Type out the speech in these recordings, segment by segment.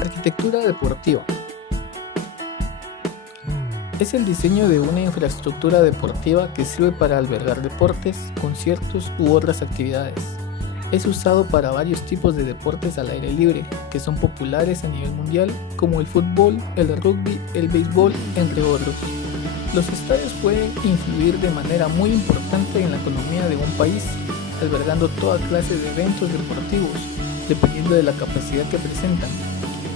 Arquitectura deportiva. Es el diseño de una infraestructura deportiva que sirve para albergar deportes, conciertos u otras actividades. Es usado para varios tipos de deportes al aire libre, que son populares a nivel mundial, como el fútbol, el rugby, el béisbol, entre otros. Los estadios pueden influir de manera muy importante en la economía de un país, albergando toda clase de eventos deportivos, dependiendo de la capacidad que presentan.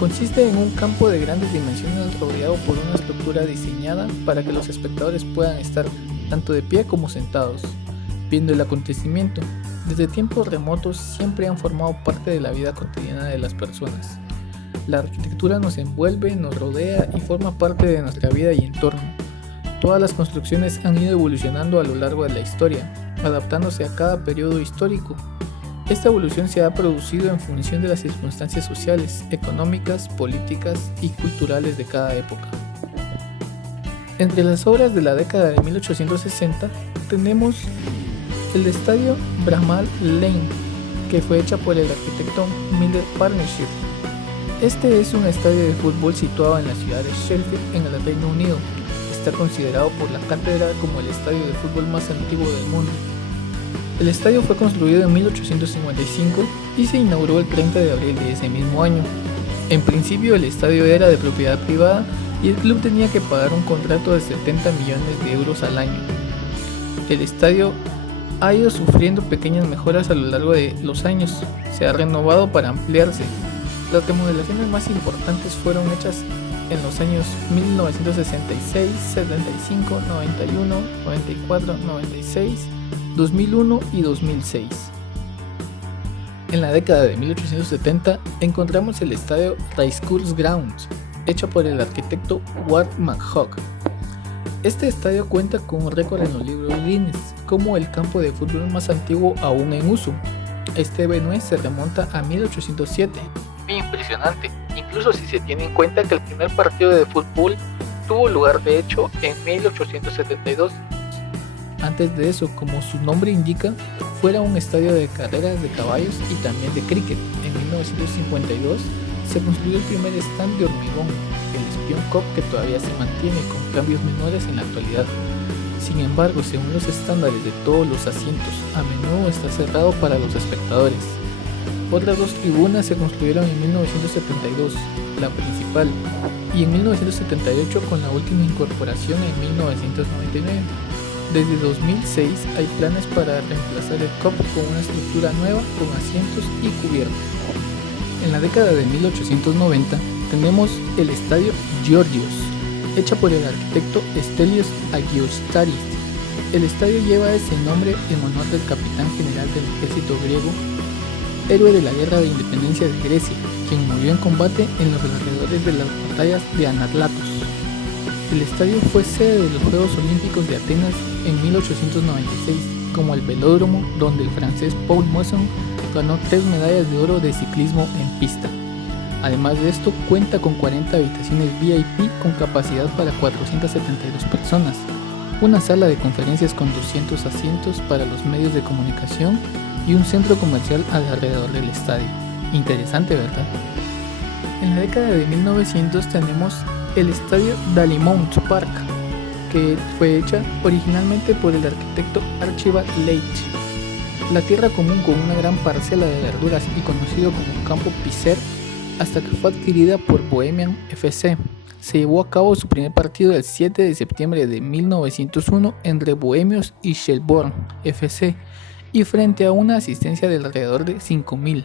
Consiste en un campo de grandes dimensiones rodeado por una estructura diseñada para que los espectadores puedan estar tanto de pie como sentados, viendo el acontecimiento. Desde tiempos remotos siempre han formado parte de la vida cotidiana de las personas. La arquitectura nos envuelve, nos rodea y forma parte de nuestra vida y entorno. Todas las construcciones han ido evolucionando a lo largo de la historia, adaptándose a cada periodo histórico. Esta evolución se ha producido en función de las circunstancias sociales, económicas, políticas y culturales de cada época. Entre las obras de la década de 1860 tenemos el Estadio Bramall Lane, que fue hecha por el arquitecto Miller Partnership. Este es un estadio de fútbol situado en la ciudad de Sheffield, en el Reino Unido. Está considerado por la cátedra como el estadio de fútbol más antiguo del mundo. El estadio fue construido en 1855 y se inauguró el 30 de abril de ese mismo año. En principio el estadio era de propiedad privada y el club tenía que pagar un contrato de 70 millones de euros al año. El estadio ha ido sufriendo pequeñas mejoras a lo largo de los años, se ha renovado para ampliarse. Las remodelaciones más importantes fueron hechas en los años 1966, 75, 91, 94, 96, 2001 y 2006. En la década de 1870 encontramos el estadio Racecourse Grounds, hecho por el arquitecto Ward McHugh. Este estadio cuenta con un récord en los libros Guinness como el campo de fútbol más antiguo aún en uso. Este venue se remonta a 1807. Impresionante, incluso si se tiene en cuenta que el primer partido de fútbol tuvo lugar de hecho en 1872. Antes de eso, como su nombre indica, fuera un estadio de carreras de caballos y también de cricket. En 1952 se construyó el primer stand de hormigón, el Spion Cup, que todavía se mantiene con cambios menores en la actualidad. Sin embargo, según los estándares de todos los asientos, a menudo está cerrado para los espectadores. Otras dos tribunas se construyeron en 1972, la principal, y en 1978 con la última incorporación en 1999. Desde 2006 hay planes para reemplazar el COP con una estructura nueva con asientos y cubierta. En la década de 1890 tenemos el Estadio Georgios, hecha por el arquitecto Stelios Agiostadis. El estadio lleva ese nombre en honor del capitán general del ejército griego, héroe de la guerra de independencia de Grecia, quien murió en combate en los alrededores de las batallas de Anatlatos. El estadio fue sede de los Juegos Olímpicos de Atenas en 1896, como el velódromo donde el francés Paul Moisson ganó 3 medallas de oro de ciclismo en pista. Además de esto, cuenta con 40 habitaciones VIP con capacidad para 472 personas, una sala de conferencias con 200 asientos para los medios de comunicación y un centro comercial alrededor del estadio. Interesante, ¿verdad? En la década de 1900 tenemos el estadio Dalymount Park, que fue hecha originalmente por el arquitecto Archibald Leitch. La tierra común con una gran parcela de verduras y conocido como Campo Pizer, hasta que fue adquirida por Bohemian FC. Se llevó a cabo su primer partido el 7 de septiembre de 1901 entre Bohemios y Shelbourne FC, y frente a una asistencia de alrededor de 5.000.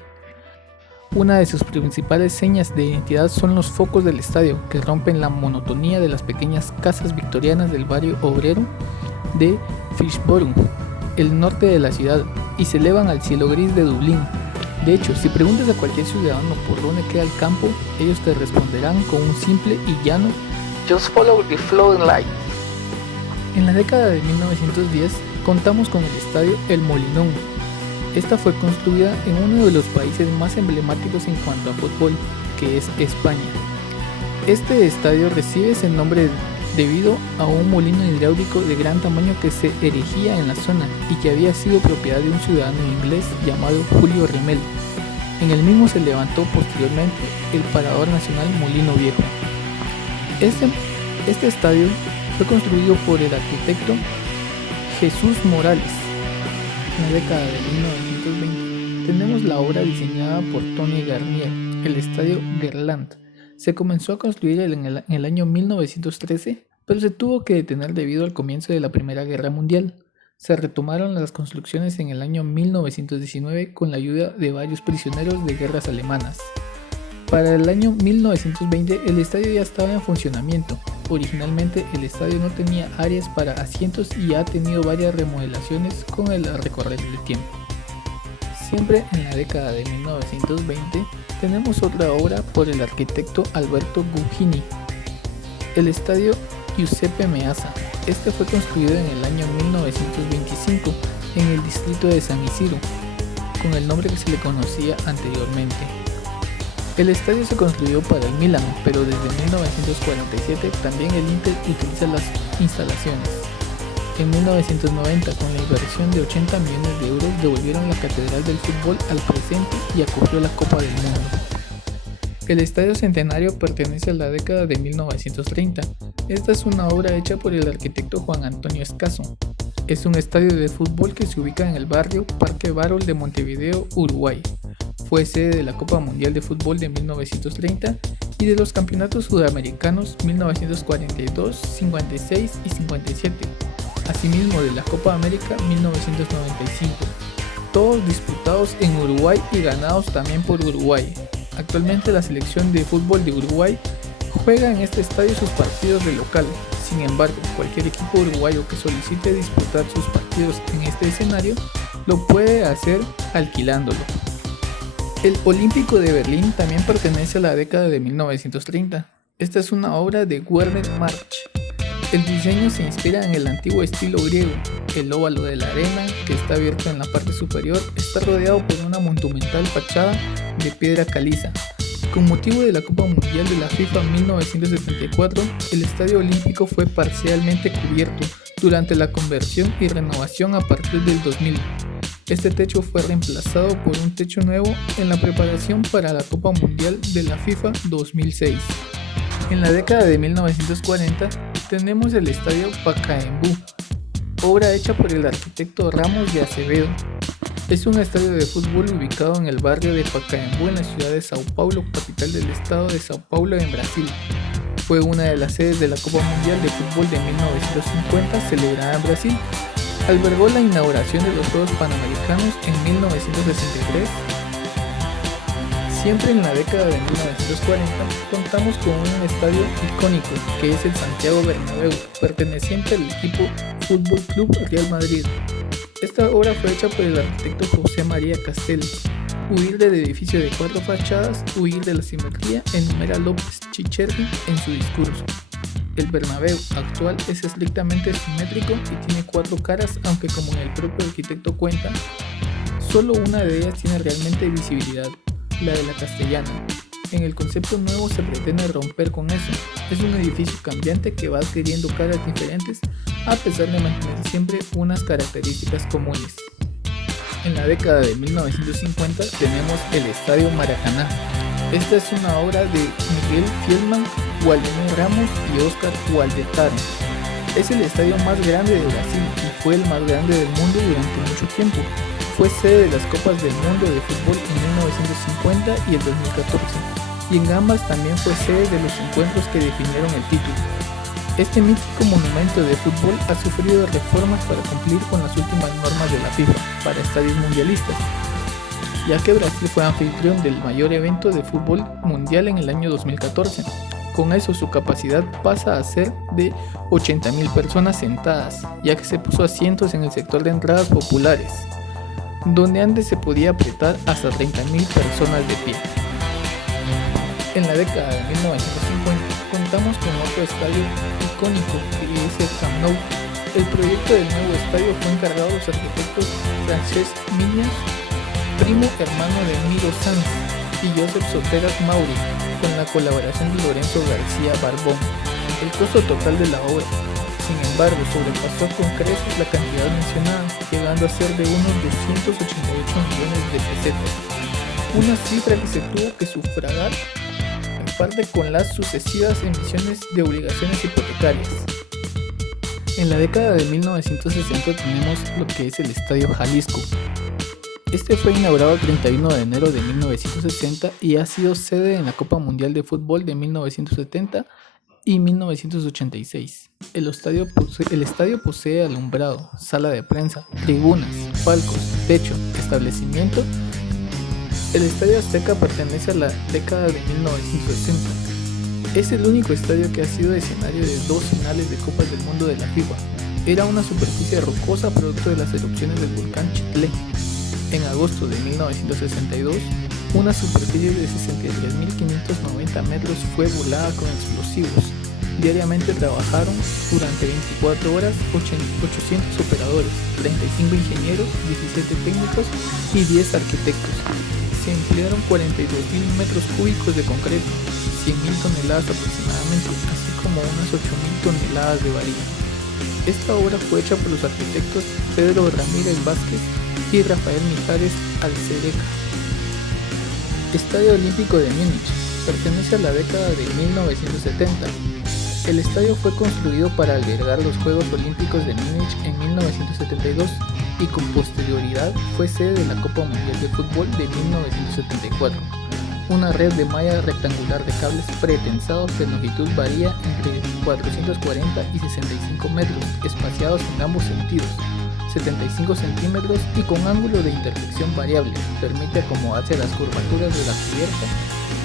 Una de sus principales señas de identidad son los focos del estadio, que rompen la monotonía de las pequeñas casas victorianas del barrio obrero de Fishborough, el norte de la ciudad, y se elevan al cielo gris de Dublín. De hecho, si preguntas a cualquier ciudadano por dónde queda el campo, ellos te responderán con un simple y llano "Just follow the flowing light". En la década de 1910 contamos con el estadio El Molinón. Esta fue construida en uno de los países más emblemáticos en cuanto a fútbol, que es España. Este estadio recibe ese nombre debido a un molino hidráulico de gran tamaño que se erigía en la zona y que había sido propiedad de un ciudadano inglés llamado Julio Rimmel. En el mismo se levantó posteriormente el Parador Nacional Molino Viejo. Este estadio fue construido por el arquitecto Jesús Morales en la década de 1920. Tenemos la obra diseñada por Tony Garnier, el estadio Gerland. Se comenzó a construir en el año 1913, pero se tuvo que detener debido al comienzo de la Primera Guerra Mundial. Se retomaron las construcciones en el año 1919 con la ayuda de varios prisioneros de guerras alemanas. Para el año 1920 el estadio ya estaba en funcionamiento. Originalmente el estadio no tenía áreas para asientos y ha tenido varias remodelaciones con el recorrer del tiempo. Siempre en la década de 1920 tenemos otra obra por el arquitecto Alberto Gugini, el estadio Giuseppe Meazza. Este fue construido en el año 1925 en el distrito de San Isidro, con el nombre que se le conocía anteriormente. El estadio se construyó para el Milan, pero desde 1947 también el Inter utiliza las instalaciones. En 1990, con la inversión de 80 millones de euros, devolvieron la Catedral del Fútbol al presente y acogió la Copa del Mundo. El Estadio Centenario pertenece a la década de 1930. Esta es una obra hecha por el arquitecto Juan Antonio Escaso. Es un estadio de fútbol que se ubica en el barrio Parque Barol de Montevideo, Uruguay. Fue sede de la Copa Mundial de Fútbol de 1930 y de los campeonatos sudamericanos 1942, 56 y 57, asimismo de la Copa América 1995, todos disputados en Uruguay y ganados también por Uruguay. Actualmente la selección de fútbol de Uruguay juega en este estadio sus partidos de local. Sin embargo, cualquier equipo uruguayo que solicite disputar sus partidos en este escenario lo puede hacer alquilándolo. El Olímpico de Berlín también pertenece a la década de 1930. Esta es una obra de Werner March. El diseño se inspira en el antiguo estilo griego. El óvalo de la arena, que está abierto en la parte superior, está rodeado por una monumental fachada de piedra caliza. Con motivo de la Copa Mundial de la FIFA 1974, el Estadio Olímpico fue parcialmente cubierto durante la conversión y renovación a partir del 2000. Este techo fue reemplazado por un techo nuevo en la preparación para la Copa Mundial de la FIFA 2006. En la década de 1940 tenemos el Estadio Pacaembu, obra hecha por el arquitecto Ramos de Acevedo. Es un estadio de fútbol ubicado en el barrio de Pacaembu en la ciudad de Sao Paulo, capital del estado de Sao Paulo en Brasil. Fue una de las sedes de la Copa Mundial de Fútbol de 1950 celebrada en Brasil. Albergó la inauguración de los Juegos Panamericanos en 1963. Siempre en la década de 1940 contamos con un estadio icónico que es el Santiago Bernabéu, perteneciente al equipo Fútbol Club Real Madrid. Esta obra fue hecha por el arquitecto José María Castel. Huir del edificio de 4 fachadas, huir de la simetría, enumera López Chicherri en su discurso. El Bernabéu actual es estrictamente simétrico y tiene 4 caras, aunque como en el propio arquitecto cuenta, solo una de ellas tiene realmente visibilidad, la de la Castellana. En el concepto nuevo se pretende romper con eso. Es un edificio cambiante que va adquiriendo caras diferentes a pesar de mantener siempre unas características comunes. En la década de 1950 tenemos el Estadio Maracaná. Esta es una obra de Miguel Fielman, Waldemar Ramos y Oscar Waldetaro. Es el estadio más grande de Brasil y fue el más grande del mundo durante mucho tiempo. Fue sede de las Copas del Mundo de Fútbol en 1950 y el 2014, y en ambas también fue sede de los encuentros que definieron el título. Este mítico monumento de fútbol ha sufrido reformas para cumplir con las últimas normas de la FIFA para estadios mundialistas, ya que Brasil fue anfitrión del mayor evento de fútbol mundial en el año 2014. Con eso su capacidad pasa a ser de 80.000 personas sentadas, ya que se puso asientos en el sector de entradas populares, donde antes se podía apretar hasta 30.000 personas de pie. En la década de 1950 contamos con otro estadio icónico que es el Camp Nou. El proyecto del nuevo estadio fue encargado a los arquitectos Francesc Millas, primo hermano de Miro Sanz, y Josep Soteras Mauri, con la colaboración de Lorenzo García Barbón. El costo total de la obra, sin embargo, sobrepasó con creces la cantidad mencionada, llegando a ser de unos 288 millones de pesetas. una cifra que se tuvo que sufragar en parte con las sucesivas emisiones de obligaciones hipotecarias. En la década de 1960 tenemos lo que es el Estadio Jalisco. Este fue inaugurado el 31 de enero de 1960 y ha sido sede en la Copa Mundial de Fútbol de 1970 y 1986. El estadio posee alumbrado, sala de prensa, tribunas, palcos, techo, establecimiento. El Estadio Azteca pertenece a la década de 1960. Es el único estadio que ha sido escenario de 2 finales de Copas del Mundo de la FIFA. Era una superficie rocosa producto de las erupciones del volcán Chitlé. En agosto de 1962, una superficie de 63.590 metros fue volada con explosivos. Diariamente trabajaron durante 24 horas 800 operadores, 35 ingenieros, 17 técnicos y 10 arquitectos. Se emplearon 42.000 metros cúbicos de concreto, 100.000 toneladas aproximadamente, así como unas 8.000 toneladas de varilla. Esta obra fue hecha por los arquitectos Pedro Ramírez Vázquez y Rafael Mijares Alcereca. Estadio Olímpico de Múnich. Pertenece a la década de 1970. El estadio fue construido para albergar los Juegos Olímpicos de Múnich en 1972 y con posterioridad fue sede de la Copa Mundial de Fútbol de 1974. Una red de malla rectangular de cables pretensados de longitud varía entre 440 y 65 metros, espaciados en ambos sentidos, 75 centímetros y con ángulo de intersección variable. Permite acomodarse a las curvaturas de la cubierta.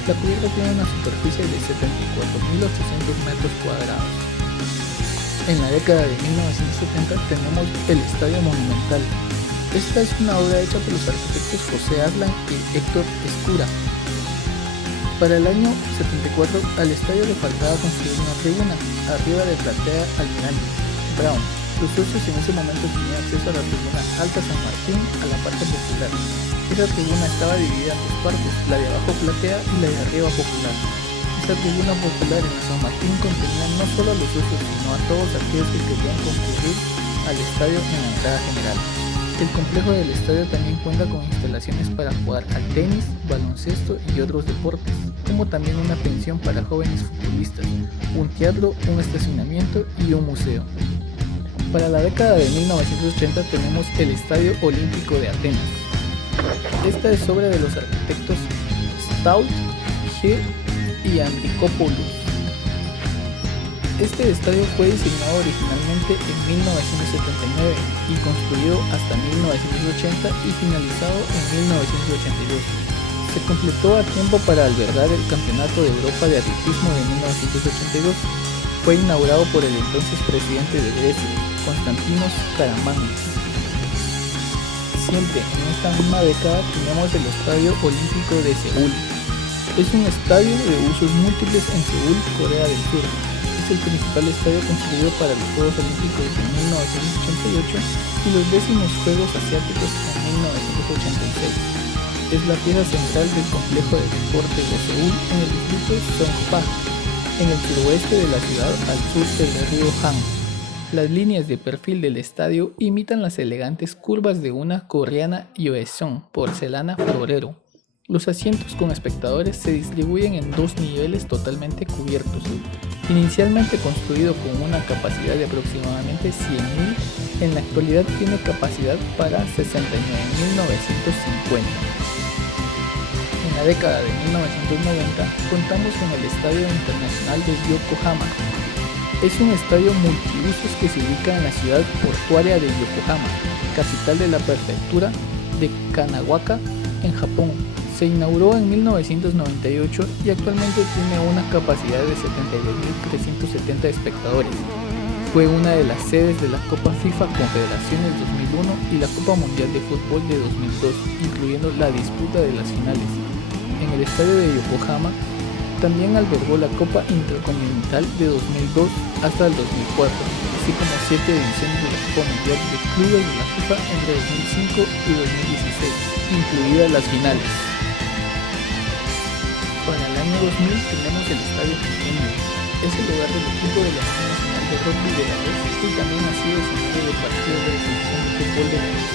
La cubierta tiene una superficie de 74.800 metros cuadrados. En la década de 1970 tenemos el Estadio Monumental. Esta es una obra hecha por los arquitectos José Aslan y Héctor Escura. Para el año 74 al estadio le faltaba construir una tribuna arriba de platea Almirante Brown. Los socios en ese momento tenían acceso a la tribuna Alta San Martín a la parte popular. Esa tribuna estaba dividida en 2 partes, la de abajo platea y la de arriba popular. Esta tribuna popular en San Martín contenía no solo a los socios, sino a todos aquellos que querían concurrir al estadio en la entrada general. El complejo del estadio también cuenta con instalaciones para jugar al tenis, baloncesto y otros deportes, como también una pensión para jóvenes futbolistas, un teatro, un estacionamiento y un museo. Para la década de 1980 tenemos el Estadio Olímpico de Atenas. Esta es obra de los arquitectos Stout, G y Antikopoulos. Este estadio fue diseñado originalmente en 1979 y construido hasta 1980 y finalizado en 1982. Se completó a tiempo para albergar el Campeonato de Europa de Atletismo de 1982. Fue inaugurado por el entonces presidente de Grecia, Konstantinos Karamanlis. Siempre en esta misma década tenemos el Estadio Olímpico de Seúl. Es un estadio de usos múltiples en Seúl, Corea del Sur. Es el principal estadio construido para los Juegos Olímpicos de 1988 y los 10º Juegos Asiáticos en 1986. Es la pieza central del complejo de deportes de Seúl en el distrito Songpa, en el suroeste de la ciudad al sur del río Han. Las líneas de perfil del estadio imitan las elegantes curvas de una coreana Yoeseong porcelana florero. Los asientos con espectadores se distribuyen en 2 niveles totalmente cubiertos. Inicialmente construido con una capacidad de aproximadamente 100.000, en la actualidad tiene capacidad para 69.950. En la década de 1990 contamos con el Estadio Internacional de Yokohama. Es un estadio multiusos que se ubica en la ciudad portuaria de Yokohama, capital de la prefectura de Kanagawa, en Japón. Se inauguró en 1998 y actualmente tiene una capacidad de 72.370 espectadores. Fue una de las sedes de la Copa FIFA Confederaciones 2001 y la Copa Mundial de Fútbol de 2002, incluyendo la disputa de las finales. En el estadio de Yokohama también albergó la Copa Intercontinental de 2002 hasta el 2004, así como 7 ediciones de la Copa Mundial de Clubes de la FIFA entre 2005 y 2016, incluidas las finales. Para el año 2000 tenemos el Estadio Pequeño. Es el lugar del equipo de la Liga Nacional de Rugby de Gales y también ha sido escenario de partidos de la selección de fútbol de Gales.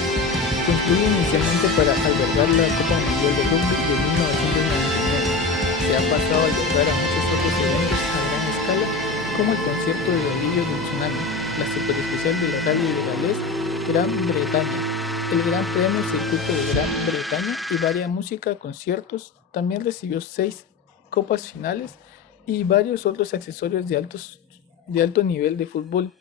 construyó inicialmente para albergar la Copa Mundial de Rugby de 1999. Se ha pasado a albergar a muchos otros eventos a gran escala, como el concierto de Olivia Tsunami, la superespecial de la Rally de Gales, Gran Bretaña, el Gran Premio Circuito de Gran Bretaña y varias música, conciertos. También recibió 6 copas finales y varios otros accesorios de alto nivel de fútbol,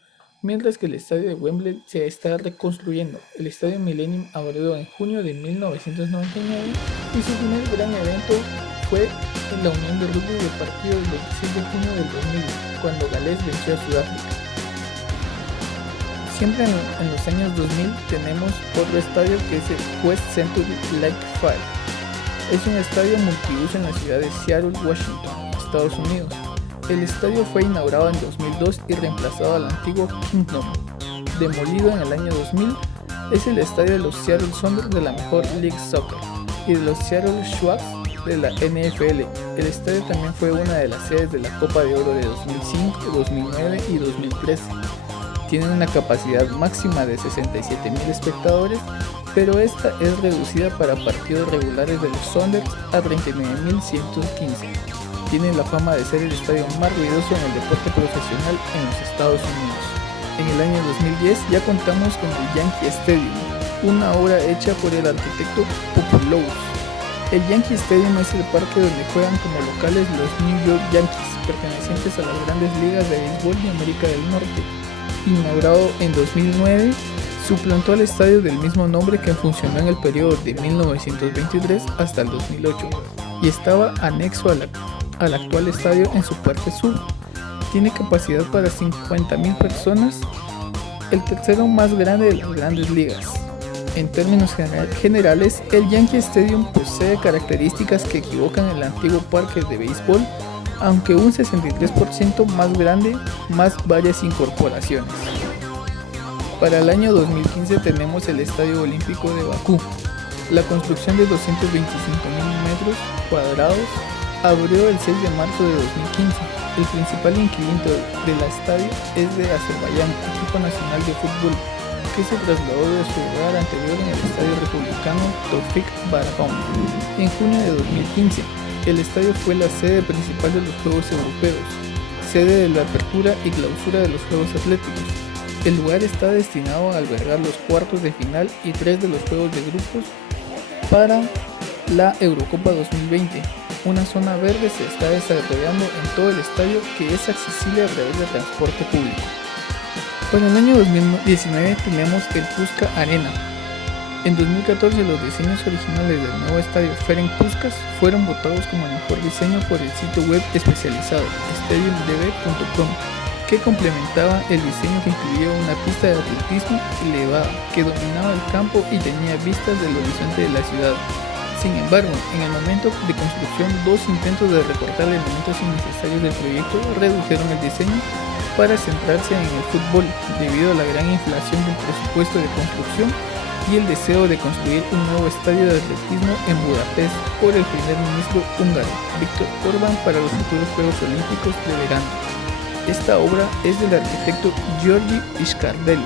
mientras que el estadio de Wembley se está reconstruyendo. El estadio Millennium abrió en junio de 1999 y su primer gran evento fue en la Unión de Rugby del partido del 26 de junio del 2000, cuando Gales venció a Sudáfrica. Siempre en los años 2000 tenemos otro estadio que es el West Century Lake Fire. Es un estadio multiuso en la ciudad de Seattle, Washington, Estados Unidos. El estadio fue inaugurado en 2002 y reemplazado al antiguo Kingdom, demolido en el año 2000. Es el estadio de los Seattle Sounders de la Major League Soccer y de los Seattle Seahawks de la NFL. El estadio también fue una de las sedes de la Copa de Oro de 2005, 2009 y 2013. Tiene una capacidad máxima de 67,000 espectadores, pero esta es reducida para partidos regulares de los Sounders a 39,115. Tiene la fama de ser el estadio más ruidoso en el deporte profesional en los Estados Unidos. En el año 2010 ya contamos con el Yankee Stadium, una obra hecha por el arquitecto Populous. El Yankee Stadium es el parque donde juegan como locales los New York Yankees, pertenecientes a las grandes ligas de béisbol de América del Norte. Inaugurado en 2009, suplantó al estadio del mismo nombre que funcionó en el periodo de 1923 hasta el 2008 y estaba anexo al actual estadio en su parte sur. Tiene capacidad para 50,000 personas, el tercero más grande de las grandes ligas. En términos generales, el Yankee Stadium posee características que equivocan el antiguo parque de béisbol, aunque un 63% más grande, más varias incorporaciones. Para el año 2015 tenemos el Estadio Olímpico de Bakú. La construcción de 225,000 metros cuadrados abrió el 6 de marzo de 2015. El principal inquilino del estadio es de Azerbaiyán, equipo nacional de fútbol, que se trasladó de su hogar anterior en el Estadio Republicano Tawfik Barham. En junio de 2015, el estadio fue la sede principal de los Juegos Europeos, sede de la apertura y clausura de los Juegos Atléticos. El lugar está destinado a albergar los cuartos de final y 3 de los juegos de grupos para la Eurocopa 2020. Una zona verde se está desarrollando en todo el estadio que es accesible a través de transporte público. Para el año 2019 tenemos el Puskás Arena. En 2014 los diseños originales del nuevo estadio Ferenc Puskás fueron votados como el mejor diseño por el sitio web especializado stadiumdb.com, que complementaba el diseño que incluía una pista de atletismo elevada que dominaba el campo y tenía vistas del horizonte de la ciudad. Sin embargo, en el momento de construcción, 2 intentos de recortar elementos innecesarios del proyecto redujeron el diseño para centrarse en el fútbol, debido a la gran inflación del presupuesto de construcción y el deseo de construir un nuevo estadio de atletismo en Budapest por el primer ministro húngaro, Viktor Orbán, para los futuros Juegos Olímpicos de verano. Esta obra es del arquitecto György Iskardelli.